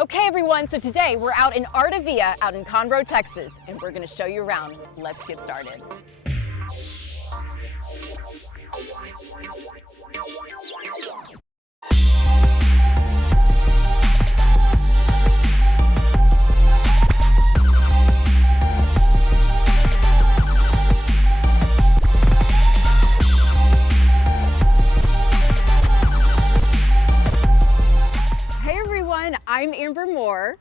Okay, everyone, so today we're out in Artavia, out in Conroe, Texas, and we're gonna show you around. Let's get started. I'm Amber Moore.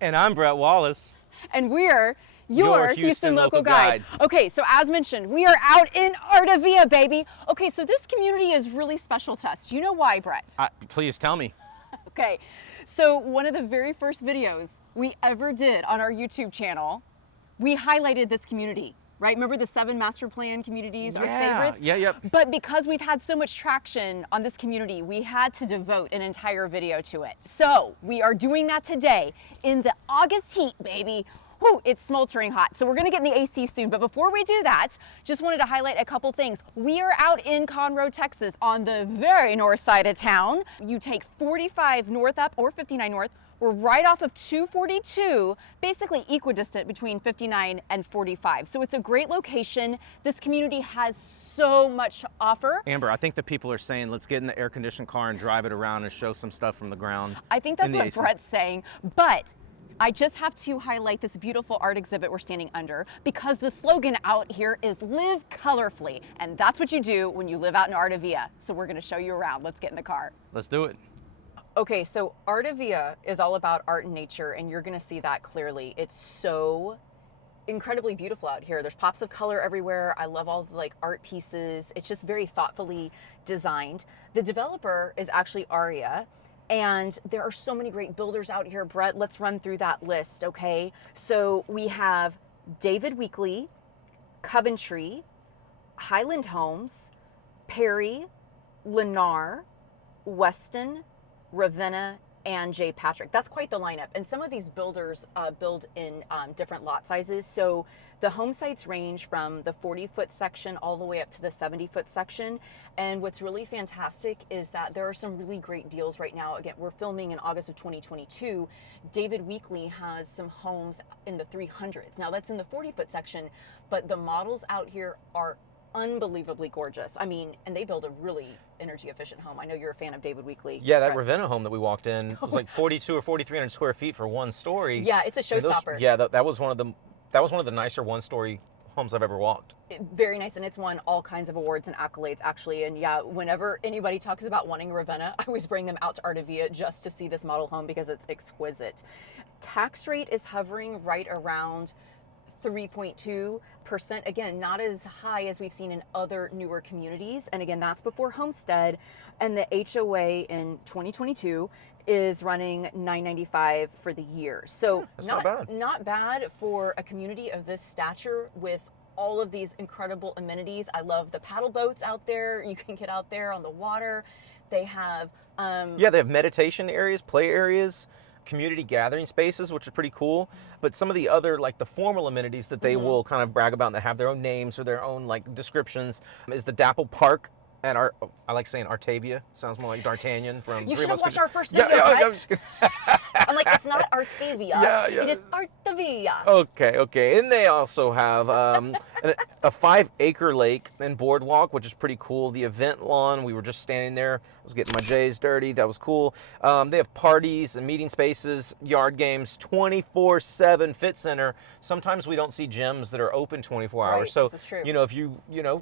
And I'm Bret Wallace. And we're your Houston Local Guide. Okay, so as mentioned, we are out in Artavia, baby. Okay, so this community is really special to us. Do you know why, Bret? Please tell me. Okay, so one of the very first videos we ever did on our YouTube channel, we highlighted this community. Right? Remember the 7 master plan communities, our favorites? Yeah, yep. But because we've had so much traction on this community, we had to devote an entire video to it. So we are doing that today in the August heat, baby. Whew, it's smoldering hot. So we're gonna get in the AC soon. But before we do that, just wanted to highlight a couple things. We are out in Conroe, Texas on the very north side of town. You take 45 north up or 59 north. We're right off of 242, basically equidistant between 59 and 45. So it's a great location. This community has so much to offer. Amber, I think the people are saying, let's get in the air-conditioned car and drive it around and show some stuff from the ground. I think that's what Bret's saying, but I just have to highlight this beautiful art exhibit we're standing under because the slogan out here is live colorfully. And that's what you do when you live out in Artavia. So we're gonna show you around. Let's get in the car. Let's do it. Okay, so Artavia is all about art and nature, and you're gonna see that clearly. It's so incredibly beautiful out here. There's pops of color everywhere. I love all the art pieces. It's just very thoughtfully designed. The developer is actually Aria, and there are so many great builders out here. Bret, let's run through that list, okay? So we have David Weekley, Coventry, Highland Homes, Perry, Lennar, Weston, Ravenna, and J. Patrick. That's quite the lineup. And some of these builders build in different lot sizes. So the home sites range from the 40-foot section all the way up to the 70-foot section. And what's really fantastic is that there are some really great deals right now. Again, we're filming in August of 2022. David Weekley has some homes in the 300s. Now that's in the 40-foot section, but the models out here are unbelievably gorgeous. I mean, and they build a really energy efficient home. I know you're a fan of David Weekley. Yeah, that Ravenna home that we walked in was like 42 or 4,300 square feet for one story. Yeah, it's a showstopper. Yeah, that was one of the nicer one-story homes I've ever walked. Very nice, and it's won all kinds of awards and accolades actually. And yeah, whenever anybody talks about wanting Ravenna, I always bring them out to Artavia just to see this model home because it's exquisite. Tax rate is hovering right around 3.2%. Again, not as high as we've seen in other newer communities. And again, that's before homestead. And the HOA in 2022 is running $995 for the year. So not bad for a community of this stature with all of these incredible amenities. I love the paddle boats out there. You can get out there on the water. They have they have meditation areas, play areas, community gathering spaces, which are pretty cool. But some of the other, the formal amenities that they will kind of brag about and that have their own names or their own descriptions is the Dapple Park at I like saying Artavia. Sounds more like D'Artagnan from You should have watched our first video, right? I'm like, it's not Artavia. It is Artavia. Okay. And they also have a 5-acre lake and boardwalk, which is pretty cool. The event lawn, we were just standing there. I was getting my J's dirty. That was cool. They have parties and meeting spaces, yard games, 24/7 fit center. Sometimes we don't see gyms that are open 24 hours. Right, so, this is true. if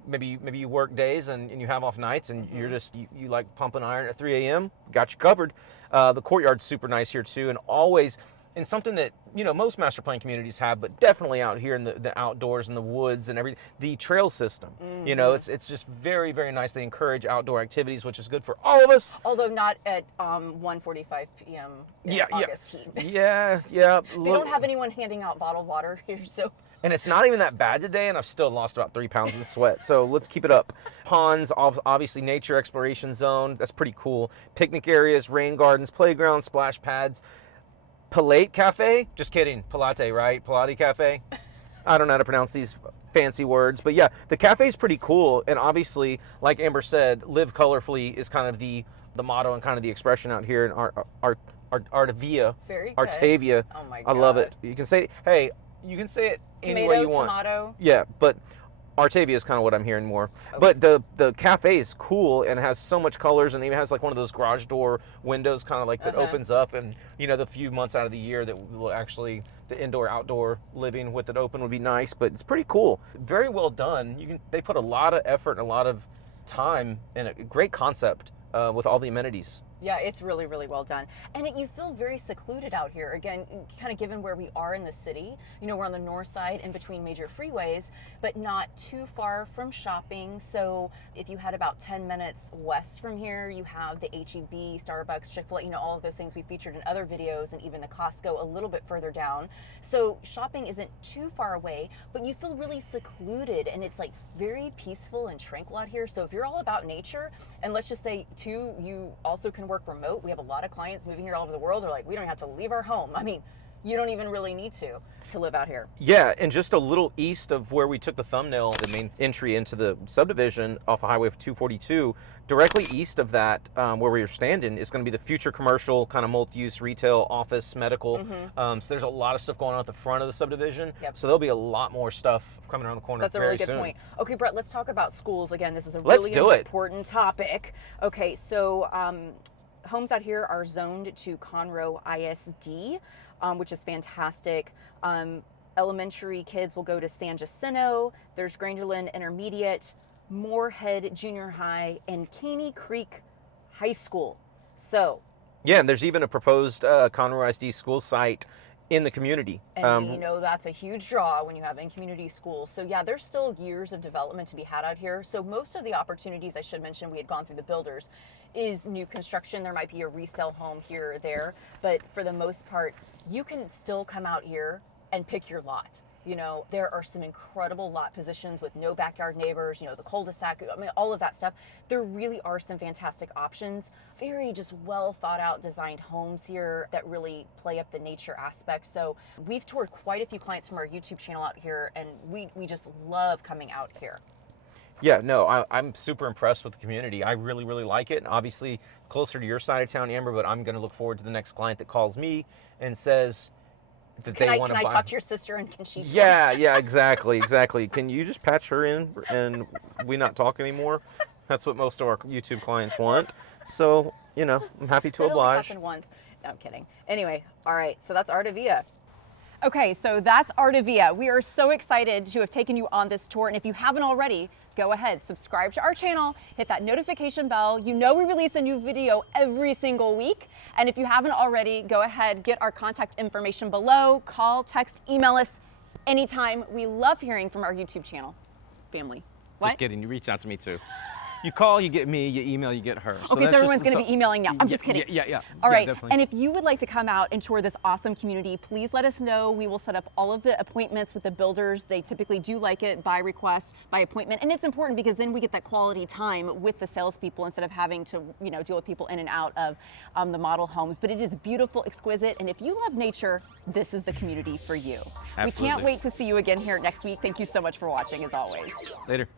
maybe you work days and you have off nights and you're just, you like pumping iron at 3 a.m., got you covered. The courtyard's super nice here too, and always, and something that most master plan communities have, but definitely out here in the outdoors and the woods and everything, the trail system. It's just very, very nice. They encourage outdoor activities, which is good for all of us. Although not at 1:45 p.m. in August heat. Yeah. They don't have anyone handing out bottled water here, so. And it's not even that bad today, and I've still lost about 3 pounds in sweat. So let's keep it up. Ponds, obviously nature exploration zone. That's pretty cool. Picnic areas, rain gardens, playgrounds, splash pads. Palate Cafe? Just kidding. Palate, right? Palate Cafe? I don't know how to pronounce these fancy words. But yeah, the cafe is pretty cool. And obviously, like Amber said, live colorfully is kind of the motto and kind of the expression out here in Artavia. Very good. Artavia. Oh my I god. love it. You can say, hey, you can say it any way you want. Tomato. Yeah, but Artavia is kind of what I'm hearing more. Okay. But the cafe is cool and has so much colors, and even has like one of those garage door windows kind of like that opens up, and you know, the few months out of the year that will actually, the indoor outdoor living with it open would be nice. But it's pretty cool. Very well done. They put a lot of effort and a lot of time in a great concept with all the amenities. Yeah, it's really, really well done. And you feel very secluded out here. Again, kind of given where we are in the city. You know, we're on the north side in between major freeways, but not too far from shopping. So if you had about 10 minutes west from here, you have the H-E-B, Starbucks, Chick-fil-A, you know, all of those things we featured in other videos, and even the Costco a little bit further down. So shopping isn't too far away, but you feel really secluded, and it's like very peaceful and tranquil out here. So if you're all about nature, and let's just say too, you also can work remote. We have a lot of clients moving here all over the world. They're like, we don't have to leave our home. I mean, you don't even really need to live out here. Yeah, and just a little east of where we took the thumbnail, the main entry into the subdivision off of Highway 242, directly east of that, where we were standing, is going to be the future commercial kind of multi-use retail, office, medical. So there's a lot of stuff going on at the front of the subdivision. So there'll be a lot more stuff coming around the corner. That's a really good soon. point. Okay, Brett, let's talk about schools. Again, this is a Let's really do it. important topic. Okay, so homes out here are zoned to Conroe ISD, which is fantastic. Elementary kids will go to San Jacinto. There's Grangerland Intermediate, Moorhead Junior High, and Caney Creek High School. So yeah, and there's even a proposed Conroe ISD school site in the community. And we know that's a huge draw when you have in-community schools. So yeah, there's still years of development to be had out here. So most of the opportunities, I should mention, we had gone through the builders, is new construction. There might be a resale home here or there, but for the most part, you can still come out here and pick your lot. You know, there are some incredible lot positions with no backyard neighbors, you know, the cul-de-sac, I mean, all of that stuff. There really are some fantastic options. Very just well thought out designed homes here that really play up the nature aspect. So we've toured quite a few clients from our YouTube channel out here, and we just love coming out here. Yeah, no, I'm super impressed with the community. I really, really like it. And obviously closer to your side of town, Amber, but I'm going to look forward to the next client that calls me and says, Can I talk to your sister, and can she? Yeah, exactly. Can you just patch her in and we not talk anymore? That's what most of our YouTube clients want. So, you know, I'm happy to oblige. Only happened once. No, I'm kidding. Anyway, all right, so that's Artavia. Okay, so that's Artavia. We are so excited to have taken you on this tour, and if you haven't already, go ahead, subscribe to our channel, hit that notification bell. You know we release a new video every single week, and if you haven't already, go ahead, get our contact information below, call, text, email us anytime. We love hearing from our YouTube channel family. What? Just kidding, you reach out to me too. You call, you get me, you email, you get her. Okay, so everyone's going to be emailing now. I'm just kidding. Yeah. All right, definitely. and if you would like to come out and tour this awesome community, please let us know. We will set up all of the appointments with the builders. They typically do like it by request, by appointment, and it's important because then we get that quality time with the salespeople instead of having to, you know, deal with people in and out of the model homes. But it is beautiful, exquisite, and if you love nature, this is the community for you. Absolutely. We can't wait to see you again here next week. Thank you so much for watching, as always. Later.